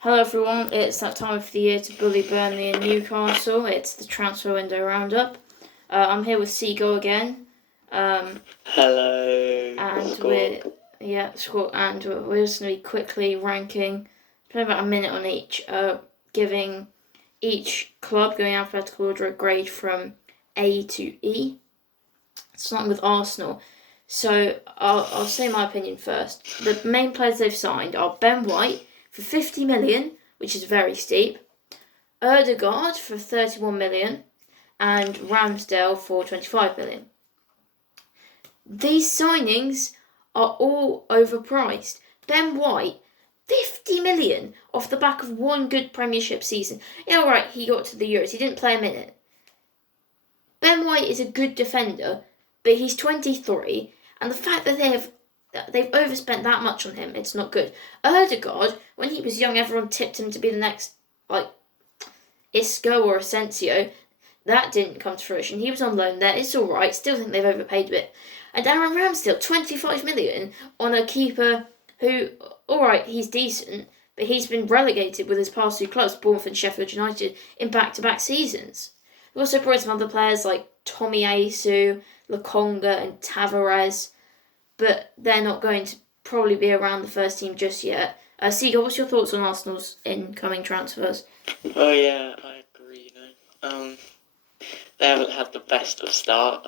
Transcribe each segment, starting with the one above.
Hello everyone, it's that time of the year to bully Burnley and Newcastle. It's the transfer window roundup. I'm here with Seagull again. Hello, and Squawk. we're just going to be quickly ranking, spend about a minute on each, giving each club, going alphabetical order, a grade from A to E. Starting with Arsenal. So I'll say my opinion first. The main players they've signed are Ben White for 50 million, which is very steep. Ødegaard for 31 million, and Ramsdale for 25 million. These signings are all overpriced. Ben White, 50 million off the back of one good Premiership season. Yeah, alright, he got to the Euros. He didn't play a minute. Ben White is a good defender, but he's 23, and the fact that they've overspent that much on him, it's not good. Ødegaard, when he was young, everyone tipped him to be the next, Isco or Asensio. That didn't come to fruition. He was on loan there. It's alright. Still think they've overpaid a bit. And Aaron Ramsdale, 25 million on a keeper who, alright, he's decent, but he's been relegated with his past two clubs, Bournemouth and Sheffield United, in back-to-back seasons. We've also brought some other players like Tommy Asu, Lokonga and Tavares, but they're not going to probably be around the first team just yet. Seagull, what's your thoughts on Arsenal's incoming transfers? Oh yeah, I agree. They haven't had the best of start,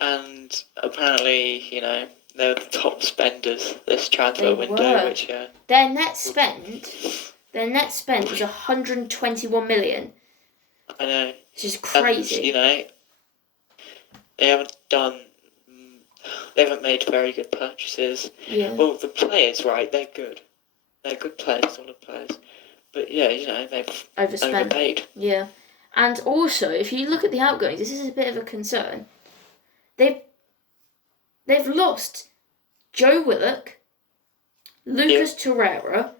and apparently, they're the top spenders this transfer window. Which their net spend was 121 million. I know, which is crazy. And, they haven't made very good purchases. Yeah. Well, the players, right? They're good. They're good players, solid players. But yeah, they've overpaid. Yeah. And also, if you look at the outgoings, this is a bit of a concern. They've lost Joe Willock, Lucas Torreira,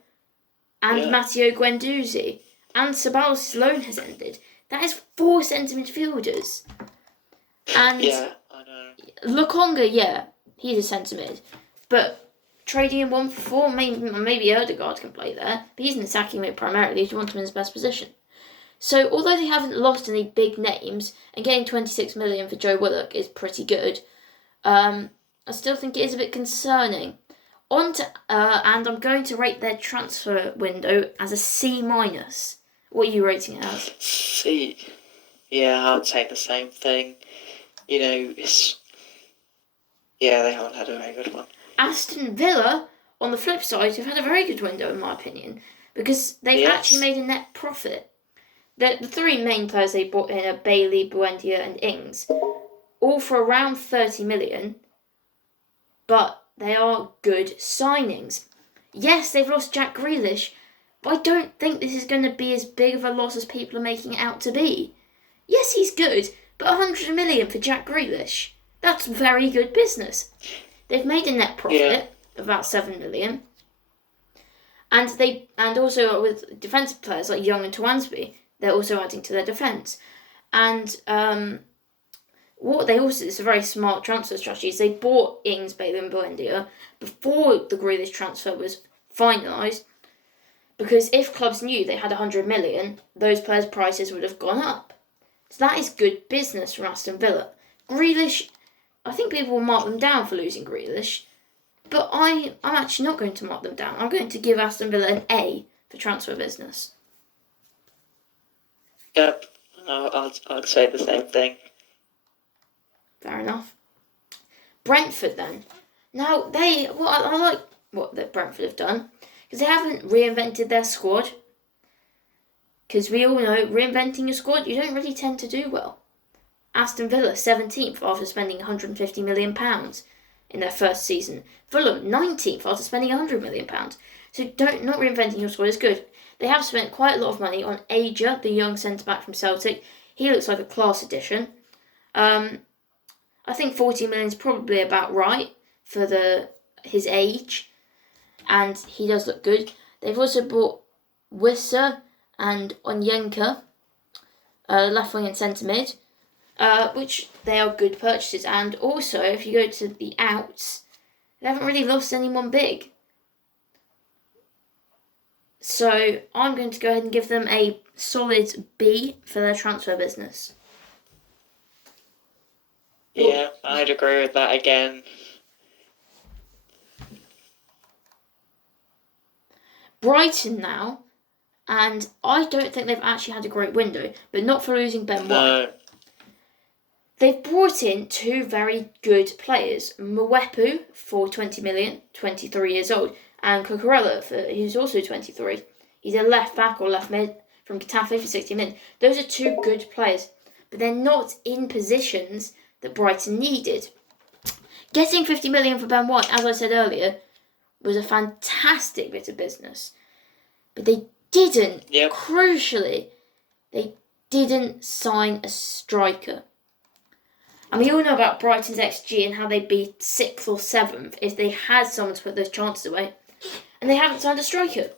and Matteo Guendouzi. And Ceballos' loan has ended. That is 4 centre midfielders. And yeah, I know. Lokonga, he's a centre mid. But trading in 1 for 4, maybe Ødegaard can play there. But he's an attacking mid primarily if you want him in his best position. So although they haven't lost any big names, and getting 26 million for Joe Willock is pretty good, I still think it is a bit concerning. And I'm going to rate their transfer window as a C-. What are you rating it as? C. Yeah, I'd say the same thing. They haven't had a very good one. Aston Villa, on the flip side, have had a very good window, in my opinion, because they've actually made a net profit. The 3 main players they bought in are Bailey, Buendia and Ings, all for around 30 million, but they are good signings. Yes, they've lost Jack Grealish, but I don't think this is going to be as big of a loss as people are making it out to be. Yes, he's good, but 100 million for Jack Grealish, that's very good business. They've made a net profit of about 7 million. And also with defensive players like Young and Twansby, they're also adding to their defence. And it's a very smart transfer strategy, is they bought Ings, Bailey and Buendia before the Grealish transfer was finalised, because if clubs knew they had 100 million, those players' prices would have gone up. So that is good business from Aston Villa. Grealish, I think people will mark them down for losing Grealish, but I'm actually not going to mark them down. I'm going to give Aston Villa an A for transfer business. Yep, I'd say the same thing. Fair enough. Brentford then. Now I like what that Brentford have done, because they haven't reinvented their squad. Because we all know, reinventing your squad, you don't really tend to do well. Aston Villa 17th after spending £150 million in their first season. Fulham 19th after spending £100 million. So not reinventing your squad is good. They have spent quite a lot of money on Aja, the young centre-back from Celtic. He looks like a class addition. I think 40 million is probably about right for his age. And he does look good. They've also bought Wissa and Onyenka, left wing and centre mid, which they are good purchases. And also, if you go to the outs, they haven't really lost anyone big. So I'm going to go ahead and give them a solid B for their transfer business. Yeah, I'd agree with that again. Brighton now, and I don't think they've actually had a great window, but not for losing Ben White. They've brought in two very good players, Mwepu for 20 million, 23 years old, and Cucurella, who's also 23. He's a left back or left mid from Getafe for 60 million. Those are two good players, but they're not in positions that Brighton needed. Getting 50 million for Ben White, as I said earlier, was a fantastic bit of business. But they didn't, crucially, they didn't sign a striker. And we all know about Brighton's XG and how they'd be 6th or 7th if they had someone to put those chances away. And they haven't signed a striker.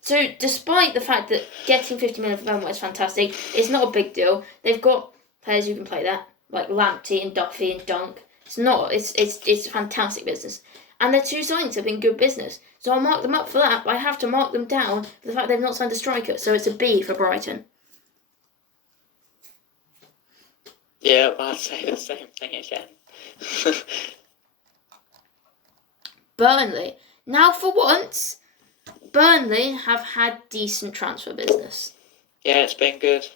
So despite the fact that getting 50 million for Ben White is fantastic, it's not a big deal. They've got players who can play that, like Lamptey and Duffy and Dunk. It's fantastic business. And their two signings have been good business. So I'll mark them up for that, but I have to mark them down for the fact they've not signed a striker. So it's a B for Brighton. Yeah, I'd say the same thing again. Burnley. Now, for once, Burnley have had decent transfer business. Yeah, it's been good.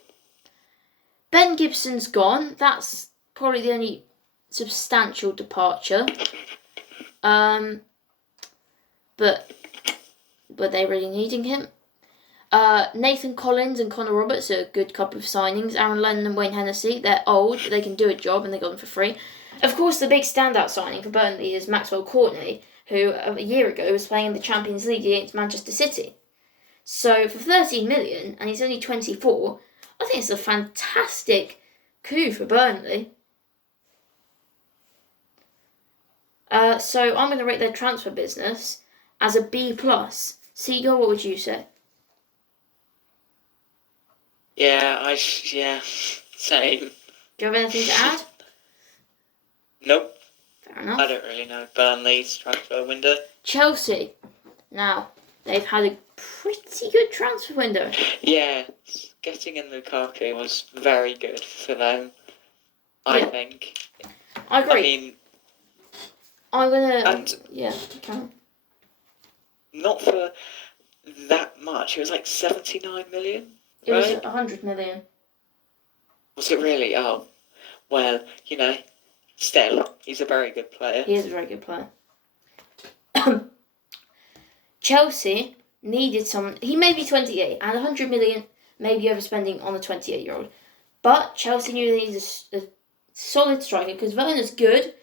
Ben Gibson's gone. That's probably the only substantial departure. But were they really needing him? Nathan Collins and Connor Roberts are a good couple of signings. Aaron Lennon and Wayne Hennessy, they're old, but they can do a job and they got them for free. Of course, the big standout signing for Burnley is Maxwell Courtney, who a year ago was playing in the Champions League against Manchester City. So for 13 million, and he's only 24, I think it's a fantastic coup for Burnley. So I'm going to rate their transfer business as a B+. Seagull, what would you say? Yeah, same. Do you have anything to add? Nope. Fair enough. I don't really know Burnley's transfer window. Chelsea. Now, they've had a pretty good transfer window. Yeah, getting in Lukaku was very good for them, I think. I agree. I mean... I'm gonna... Yeah, okay. Not for that much. It was like 79 million, It was 100 million. Was it really? Oh. Well, still, he's a very good player. He is a very good player. Chelsea needed someone. He may be 28, and 100 million may be overspending on a 28-year-old. But Chelsea knew they needed a solid striker because Werner's good,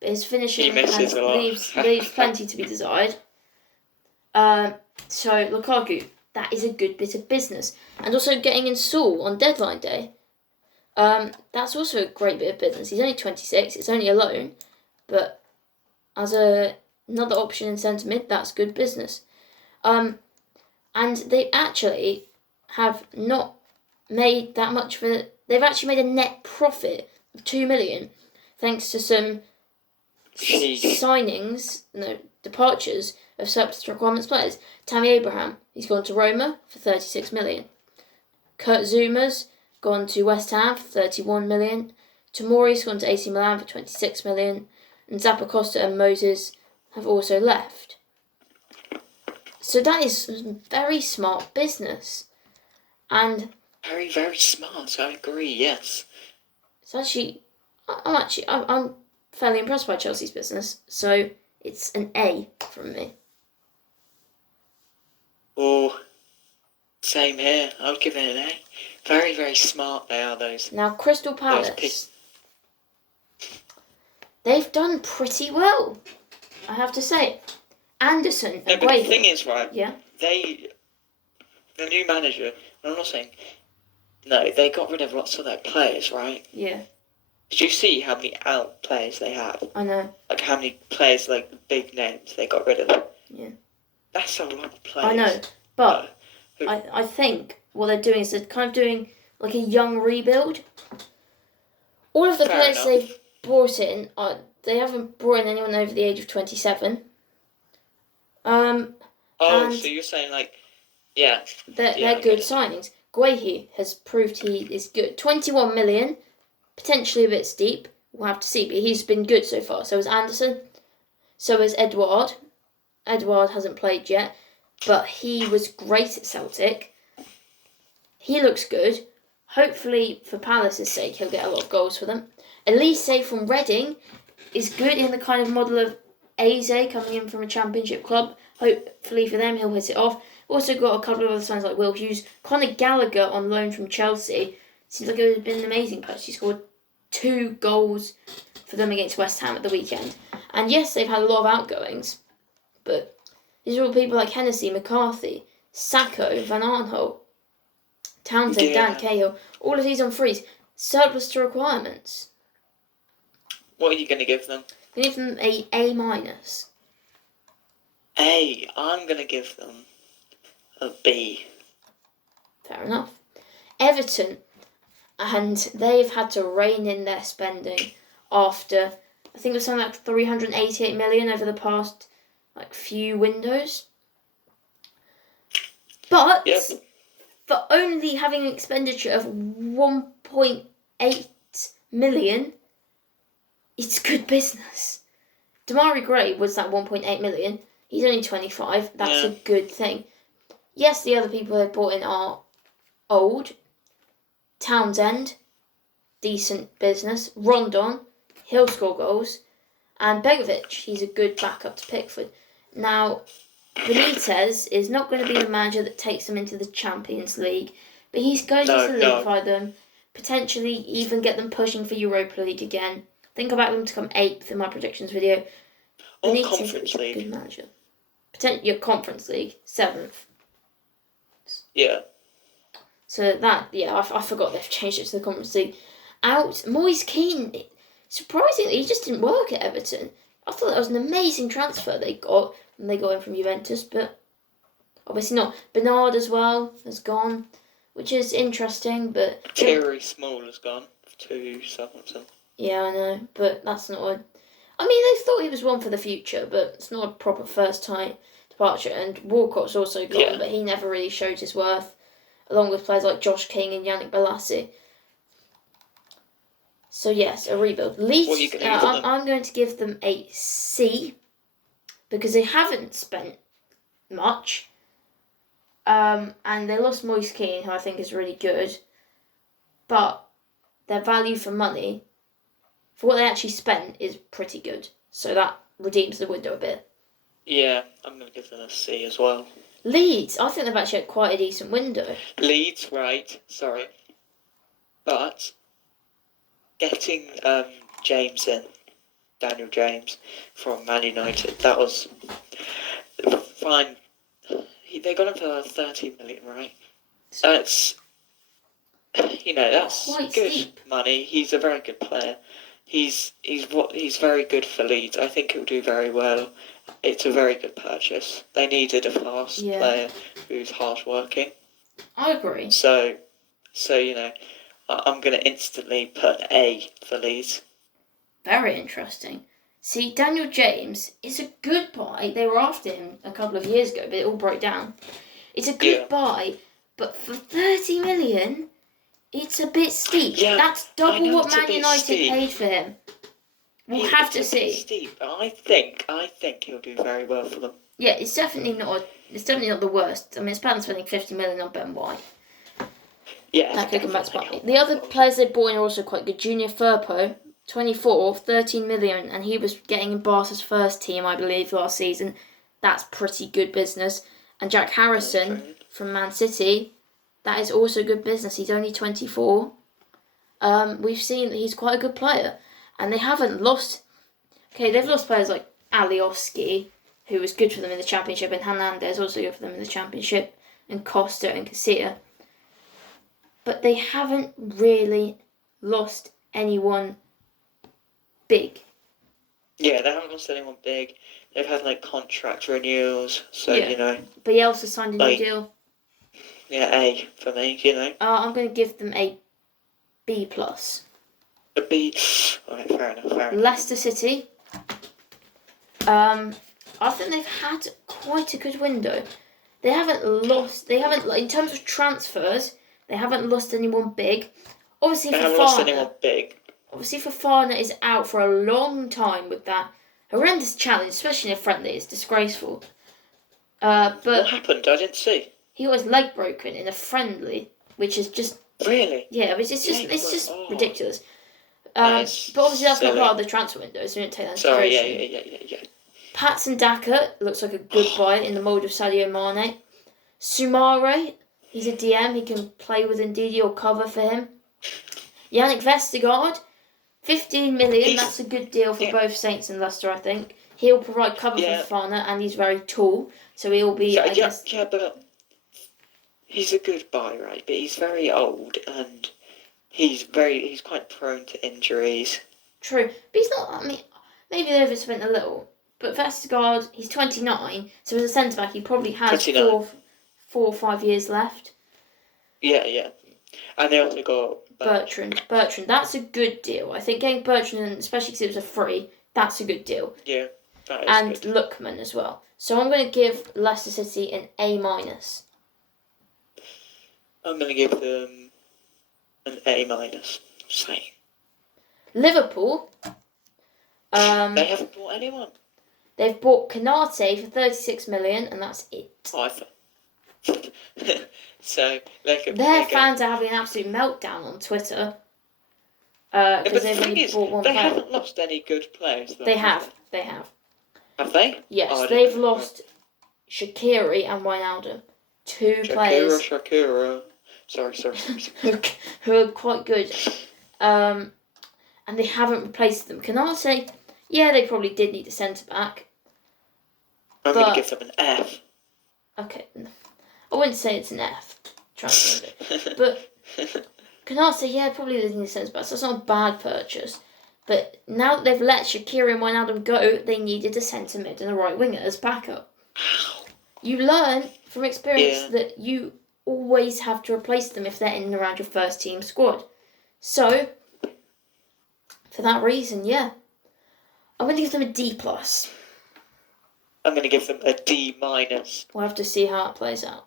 but his finishing leaves plenty to be desired. So Lukaku, that is a good bit of business. And also getting in Saul on deadline day, that's also a great bit of business. He's only 26, it's only a loan, but as another option in centre mid, that's good business. And they actually have not made that much for... They've actually made a net profit of 2 million thanks to some departures of surplus requirements players. Tammy Abraham, he's gone to Roma for 36 million. Kurt Zuma's gone to West Ham for 31 million. Tomori's gone to AC Milan for 26 million. And Zappacosta and Moses have also left. So that is very smart business. And very, very smart, I agree, yes. It's actually, I'm fairly impressed by Chelsea's business. So it's an A from me. Oh, same here. I would give it an A. Very, very smart they are, those. Now, Crystal Palace. They've done pretty well, I have to say. Anderson and but the thing is, right? Yeah. The new manager, I'm not saying... No, they got rid of lots of their players, right? Yeah. Did you see how many out players they have? I know. Like how many players, like the big names, they got rid of them? Yeah. That's a lot of players. I know, but I think what they're doing is they're kind of doing like a young rebuild. All of the players they've brought in, they haven't brought in anyone over the age of 27. So you're saying like Yeah. They're good signings. Guehi has proved he is good. 21 million, potentially a bit steep. We'll have to see, but he's been good so far. So is Anderson. So is Edouard. Edouard hasn't played yet, but he was great at Celtic. He looks good. Hopefully, for Palace's sake, he'll get a lot of goals for them. Elise from Reading is good in the kind of model of Eze coming in from a championship club. Hopefully for them, he'll hit it off. Also got a couple of other signs like Will Hughes. Conor Gallagher on loan from Chelsea. Seems like it would have been an amazing purchase. He scored 2 goals for them against West Ham at the weekend. And yes, they've had a lot of outgoings. But these are all people like Hennessy, McCarthy, Sacco, Van Arnholt, Townsend, Dan Cahill. All of these on freeze. Surplus to requirements. What are you going to give them? I'm going to give them a A-. I'm going to give them a B. Fair enough. Everton, and they've had to rein in their spending after, I think it was something like 388 million over the past few windows. But for only having an expenditure of 1.8 million, it's good business. Damari Gray was that 1.8 million. He's only 25. That's a good thing. Yes, the other people they've brought in are old. Townsend, decent business. Rondon, he'll score goals. And Begovic, he's a good backup to Pickford. Now, Benitez is not going to be the manager that takes them into the Champions League, but he's going to solidify them, potentially even get them pushing for Europa League again. I think about them to come 8th in my predictions video. Or Conference League. Good manager. Your Conference League, 7th. Yeah. So that, I forgot they've changed it to the Conference League. Out, Moise Keane, surprisingly, he just didn't work at Everton. I thought that was an amazing transfer they got when they got him from Juventus, but obviously not. Bernard as well has gone, which is interesting, but... Thierry Small has gone to Southampton. Yeah, I know, but that's not a... I mean, they thought he was one for the future, but it's not a proper first-time departure. And Walcott's also gone, but he never really showed his worth, along with players like Josh King and Yannick Bolasie. So yes, a rebuild. Leeds, I'm going to give them a C, because they haven't spent much. And they lost Moise Keane, who I think is really good. But their value for money, for what they actually spent, is pretty good. So that redeems the window a bit. Yeah, I'm going to give them a C as well. Leeds, I think they've actually had quite a decent window. Leeds, right, sorry. But getting James in, Daniel James, from Man United, that was fine. They got him for 30 million, right? That's, that's quite good steep money. He's a very good player. He's very good for Leeds. I think he'll do very well. It's a very good purchase. They needed a fast player who's hard-working. I agree. So I'm going to instantly put A for Leeds. Very interesting. See, Daniel James is a good buy. They were after him a couple of years ago, but it all broke down. It's a good buy, but for 30 million, it's a bit steep. Yeah, that's double what Man United paid for him. We'll have to see. Steep, but I think he'll do very well for them. Yeah, it's definitely not the worst. I mean, it's better than spending 50 million on Ben White. Yeah, that could come back to bite me. The other players they bought in are also quite good. Junior Firpo, 24, 13 million, and he was getting in Barca's first team, I believe, last season. That's pretty good business. And Jack Harrison from Man City, that is also good business. He's only 24. We've seen that he's quite a good player. And they haven't lost... Okay, they've lost players like Alioski, who was good for them in the Championship, and Hernandez, also good for them in the Championship, and Costa and Casilla. But they haven't really lost anyone big. Yeah, they haven't lost anyone big. They've had contract renewals, so Bielsa signed a new deal. Yeah, A for me. I'm going to give them a B+. A B. Alright, fair enough. Leicester City. I think they've had quite a good window. They haven't lost. They haven't, in terms of transfers, they haven't lost anyone big. Obviously, They for haven't lost anyone big. Obviously, Fofana is out for a long time with that horrendous challenge, especially in a friendly. It's disgraceful. But what happened? I didn't see. He got his leg broken in a friendly, which is just really. Yeah, which is just ridiculous. But obviously that's silly. not part of the transfer window, so we don't take that into Sorry, consideration. yeah. Patson Daka looks like a good buy in the mould of Sadio Mane. Sumare, he's a DM, he can play with Ndidi or cover for him. Yannick Vestergaard, 15 million, that's a good deal for both Saints and Leicester, I think. He'll provide cover for Fofana, and he's very tall, so he'll be, I guess... Yeah, but he's a good buy, right? But he's very old, and he's quite prone to injuries. True, but he's not, I mean, maybe they overspent a little. But Vestergaard, he's 29, so as a centre-back, he probably has 4 or 5 years left. Yeah. And they also got Bertrand, that's a good deal. I think getting Bertrand, especially because it was a free, that's a good deal. Yeah, that is and good. Lookman as well. So I'm going to give Leicester City an A-. I'm going to give them an A-. Same. Liverpool. They haven't bought anyone. They've bought Canate for 36 million, and that's it. So their fans are having an absolute meltdown on Twitter. Because they've only bought one player. They haven't lost any good players. They have. Have they? Yes, they've lost Shaqiri and Wijnaldum. Two players. Shakira. Sorry. who are quite good. And they haven't replaced them. Canate, they probably did need a centre-back. I'm going to give them an F. Okay. I wouldn't say it's an F. But Canate, probably they need a centre-back. So that's not a bad purchase. But now that they've let Shaqiri and Wijnaldum go, they needed a centre mid and a right winger as backup. You learn from experience that you always have to replace them if they're in and around your first team squad. So, for that reason, I'm going to give them a D+. I'm going to give them a D-. We'll have to see how it plays out.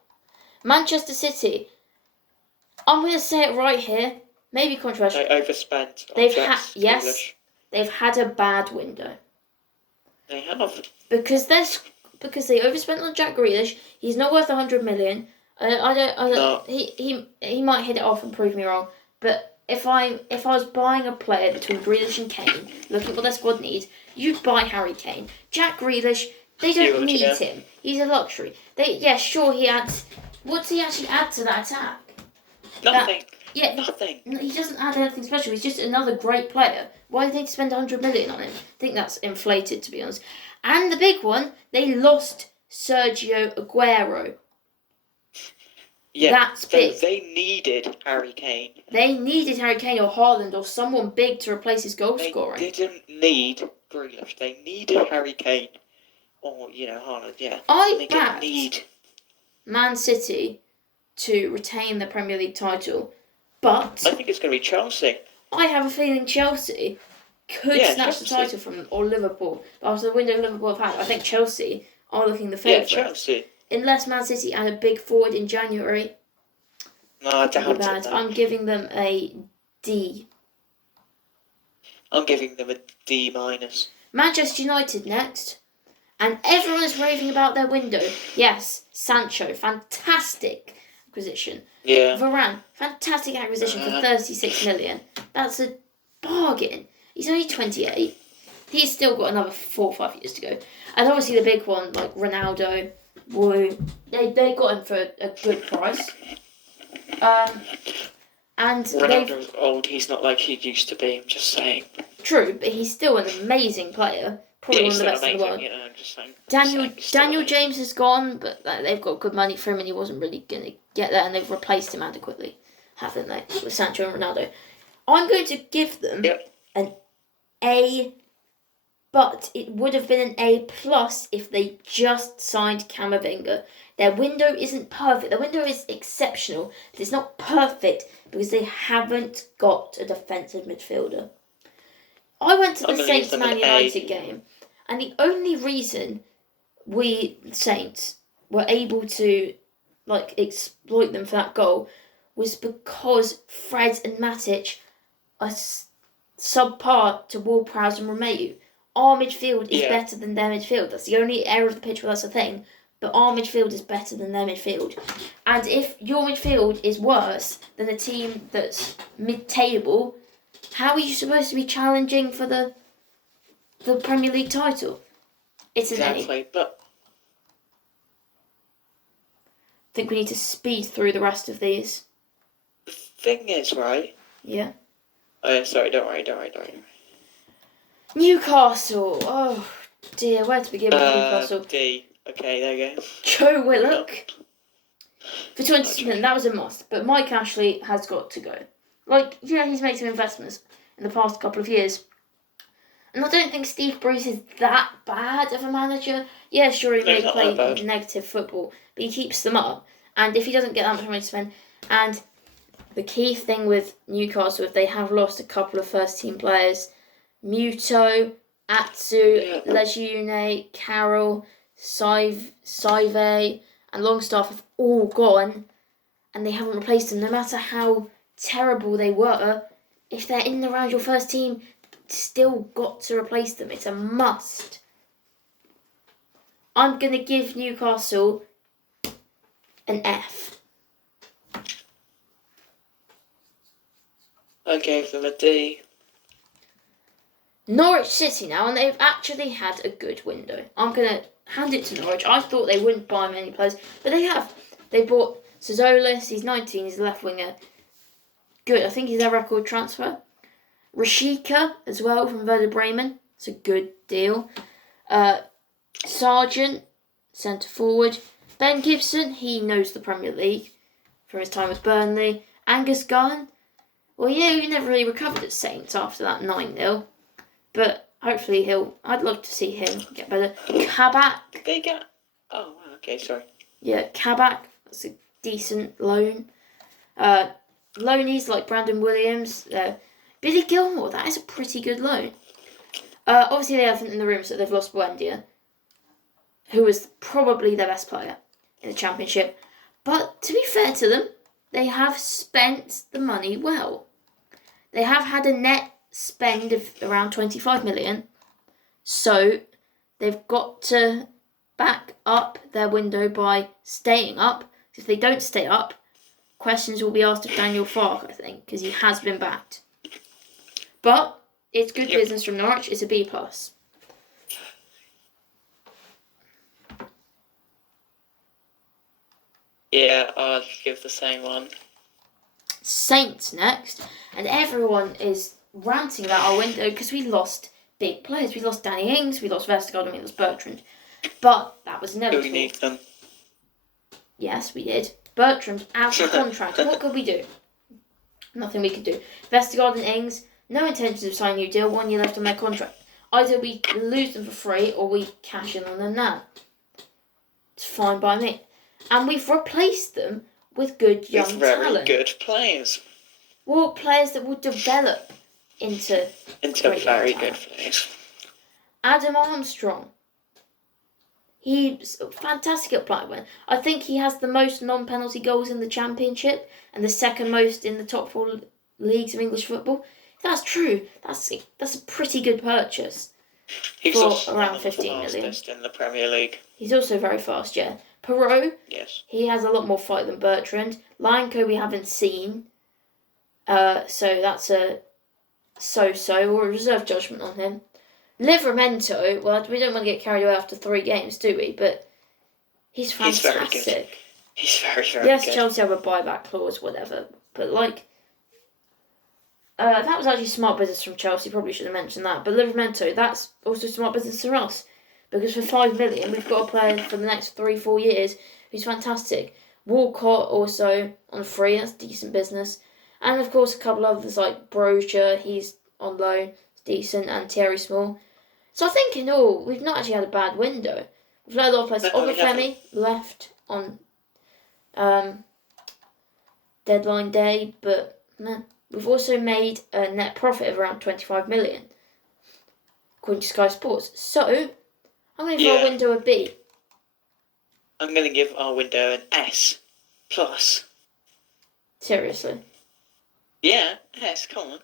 Manchester City. I'm going to say it right here. Maybe controversial. They overspent. They've had a bad window. They have. Because they overspent on Jack Grealish. He's not worth 100 million. I don't. No. He might hit it off and prove me wrong. But if I was buying a player between Grealish and Kane, looking at what their squad needs, you'd buy Harry Kane. Jack Grealish, they don't need him. He's a luxury. He adds. What does he actually add to that attack? Nothing. Nothing. He doesn't add anything special. He's just another great player. Why do they need to spend 100 million on him? I think that's inflated, to be honest. And the big one, they lost Sergio Aguero. Yeah, that's big. They needed Harry Kane. They needed Harry Kane or Haaland or someone big to replace his goal scoring. They didn't need Grealish. They needed Harry Kane. Or, Haaland, yeah. I backed Man City to retain the Premier League title, but I think it's going to be Chelsea. I have a feeling Chelsea could snatch the title from them, or Liverpool. But after the window Liverpool have had, I think Chelsea are looking the favourites. Yeah, Chelsea. Unless Man City add a big forward in January. No, I doubt it. I'm giving them a D. I'm giving them a D-. Manchester United next. And everyone is raving about their window. Yes, Sancho, fantastic acquisition. Yeah. Varane, fantastic acquisition for 36 million. That's a bargain. He's only 28. He's still got another 4 or 5 years to go. And obviously the big one, like Ronaldo, they got him for a good price. And Ronaldo's old. He's not like he used to be. I'm just saying. True, but he's still an amazing player. Probably one of the best in the world. Daniel James is gone, but they've got good money for him, and he wasn't really going to get there, and they've replaced him adequately, haven't they, with Sancho and Ronaldo. I'm going to give them an A, but it would have been an A+ if they just signed Camavinga. Their window isn't perfect. Their window is exceptional, but it's not perfect because they haven't got a defensive midfielder. I went to the Saints Man United game, and the only reason we Saints were able to exploit them for that goal was because Fred and Matic are subpar to Ward-Prowse and Romeu. Our midfield is better than their midfield. That's the only area of the pitch where that's a thing. But our midfield is better than their midfield. And if your midfield is worse than a team that's mid-table, how are you supposed to be challenging for the Premier League title? It's an exactly, but I think we need to speed through the rest of these. the thing is, right? Yeah. Oh, yeah, sorry, don't worry. Newcastle. Oh, dear. Where to begin with Newcastle? D. Okay, there you go. Joe Willock. For 2020, that was a must. But Mike Ashley has got to go. He's made some investments in the past couple of years. And I don't think Steve Bruce is that bad of a manager. Yeah, sure, he may play negative football, but he keeps them up. And if he doesn't get that much money to spend... And the key thing with Newcastle, if they have lost a couple of first-team players, Muto, Atsu, Lejeune, Carroll, Saive, and Longstaff have all gone, and they haven't replaced them. No matter how terrible they were, if they're in and around your first team, still got to replace them. It's a must. I'm going to give Newcastle an F. I gave them a D. Norwich City now, and they've actually had a good window. I'm going to hand it to Norwich. I thought they wouldn't buy many players, but they have. They bought Sozolis, he's 19, he's a left winger. Good, I think he's their record transfer. Rashika as well from Werder Bremen. It's a good deal. Sargent, centre forward. Ben Gibson, he knows the Premier League from his time with Burnley. Angus Gunn, well, he never really recovered at Saints after that 9-0. But hopefully I'd love to see him get better. Kabak. They got... Oh, okay, sorry. Yeah, Kabak, that's a decent loan. Loanies like Brandon Williams. Billy Gilmore, that is a pretty good loan. Obviously, the elephant in the room is that they've lost Buendia, who was probably their best player in the Championship. But to be fair to them, they have spent the money well. They have had a net spend of around 25 million. So they've got to back up their window by staying up. If they don't stay up, questions will be asked of Daniel Farke, I think, because he has been backed. But it's good business from Norwich. It's a B+. Yeah, I'd give the same one. Saints next, and everyone is ranting about our window because we lost big players. We lost Danny Ings, we lost Vestergaard, and we lost Bertrand. But that was inevitable. Do we need them? Yes, we did. Bertrand out of contract. What could we do? Nothing we could do. Vestergaard and Ings, no intentions of signing a new deal. 1 year left on their contract. Either we lose them for free or we cash in on them now. It's fine by me. And we've replaced them with good young talent. Very good players. Well, players that will develop into very good players. Adam Armstrong. He's fantastic at Blackburn. I think he has the most non-penalty goals in the Championship and the second most in the top 4 leagues of English football. If that's true, that's a pretty good purchase. He's for around 15 million. In the Premier League. He's also very fast, yeah. Perot, yes. He has a lot more fight than Bertrand. Lionco we haven't seen. So that's a so-so, or a reserve judgment on him. Livramento, well, we don't want to get carried away after 3 games, do we? But he's fantastic. He's very good. He's very, very yes, good. Yes, Chelsea have a buyback clause, whatever. But, that was actually smart business from Chelsea. Probably should have mentioned that. But Livramento, that's also smart business for us. Because for 5 million, we've got a player for the next 3-4 years who's fantastic. Walcott also on free, that's decent business. And of course, a couple others like Brozier, he's on loan, it's decent, and Thierry Small. So I think in all, we've not actually had a bad window. We've let a lot of players. Obafemi left on deadline day, but man, we've also made a net profit of around 25 million, according to Sky Sports. So I'm going to give our window a B. I'm going to give our window an S plus. Seriously. Yeah, S. Come on.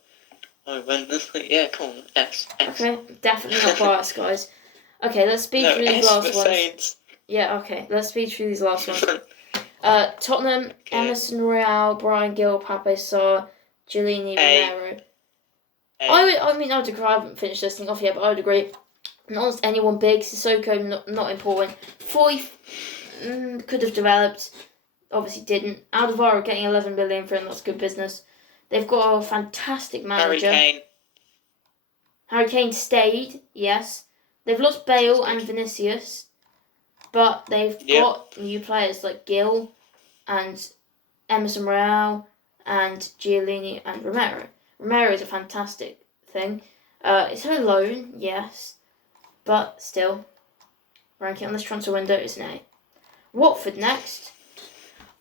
Yeah, come on, S. Okay, definitely not biased, guys. Okay, let's speed through these last ones. Saints. Yeah, okay, let's speed through these last ones. Tottenham, Okay. Emerson Royale, Brian Gill, Pape Sarr, Giuliani, Romero. I would agree. I haven't finished this thing off yet, but I would agree. Not almost anyone big. Sissoko, not important. Foy could have developed. Obviously didn't. Alvaro getting 11 million for him. That's good business. They've got a fantastic manager. Harry Kane stayed, yes. They've lost Bale and Vinicius, but they've got new players like Gill and Emerson Royale and Giuliani and Romero. Romero is a fantastic thing. It's a loan, yes, but still, ranking on this transfer window is an A. Watford next.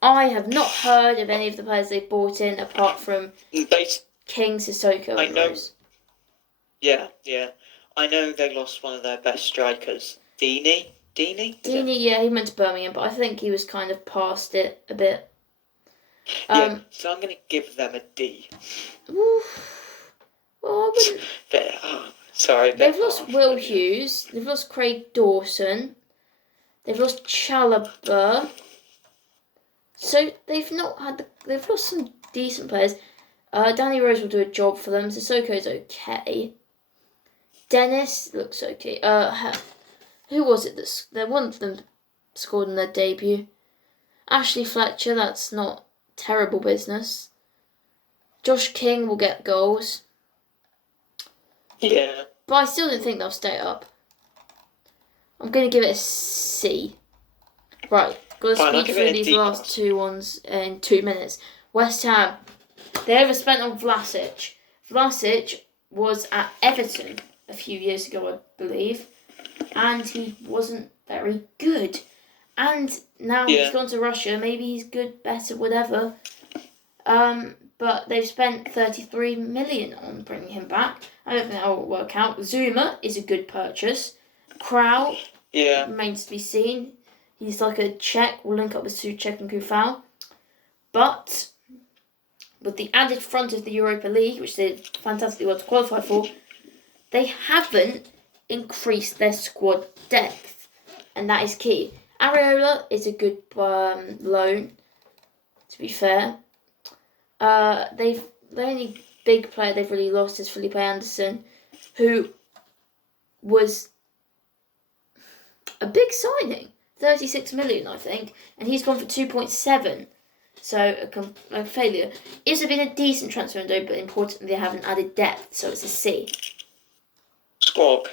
I have not heard of any of the players they bought in apart from King, Sissoko, and Rose. Yeah. I know they lost one of their best strikers, Deeney. Yeah, he went to Birmingham, but I think he was kind of past it a bit. So I'm going to give them a D. Oof. Well, I wouldn't. Sorry. They've lost Will Hughes. They've lost Craig Dawson. They've lost Chalobah. So they've lost some decent players. Danny Rose will do a job for them. Sissoko's okay. Dennis looks okay. Who was it that one of them scored in their debut? Ashley Fletcher, that's not terrible business. Josh King will get goals. Yeah. But I still don't think they'll stay up. I'm going to give it a C. Right, got to speed through these last two ones in 2 minutes. West Ham, they overspent on Vlasic. Vlasic was at Everton a few years ago, I believe, and he wasn't very good. And now he's gone to Russia. Maybe he's good, better, whatever. But they've spent 33 million on bringing him back. I don't think that will work out. Zuma is a good purchase. Krau remains to be seen. He's like a Czech. We'll link up with Souček and Kufal. But with the added front of the Europa League, which they did fantastically well to qualify for, they haven't increased their squad depth. And that is key. Areola is a good loan, to be fair. The only big player they've really lost is Felipe Anderson, who was a big signing, 36 million, I think, and he's gone for 2.7. So a failure. It's been a decent transfer window, but importantly, they haven't added depth, so it's a C. Squawk.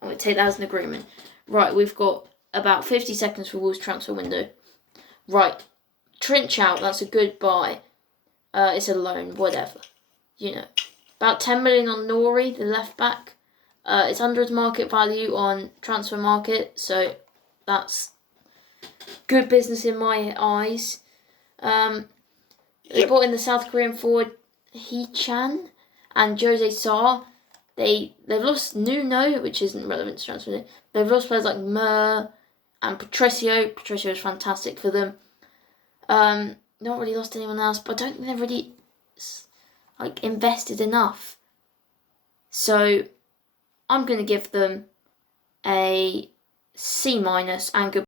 I'm going to take that as an agreement. Right, we've got about 50 seconds for Wolves transfer window. Right, Trinch out, that's a good buy. It's a loan, whatever. You know. About 10 million on Nori, the left back. It's under its market value on transfer market, so that's good business in my eyes. They brought in the South Korean forward Hee-chan and Jose Sarr. They've lost Nuno, which isn't relevant to transfer. They've lost players like Mur and Patricio. Patricio is fantastic for them. Not really lost anyone else, but I don't think they've really invested enough. So I'm going to give them a C- and good.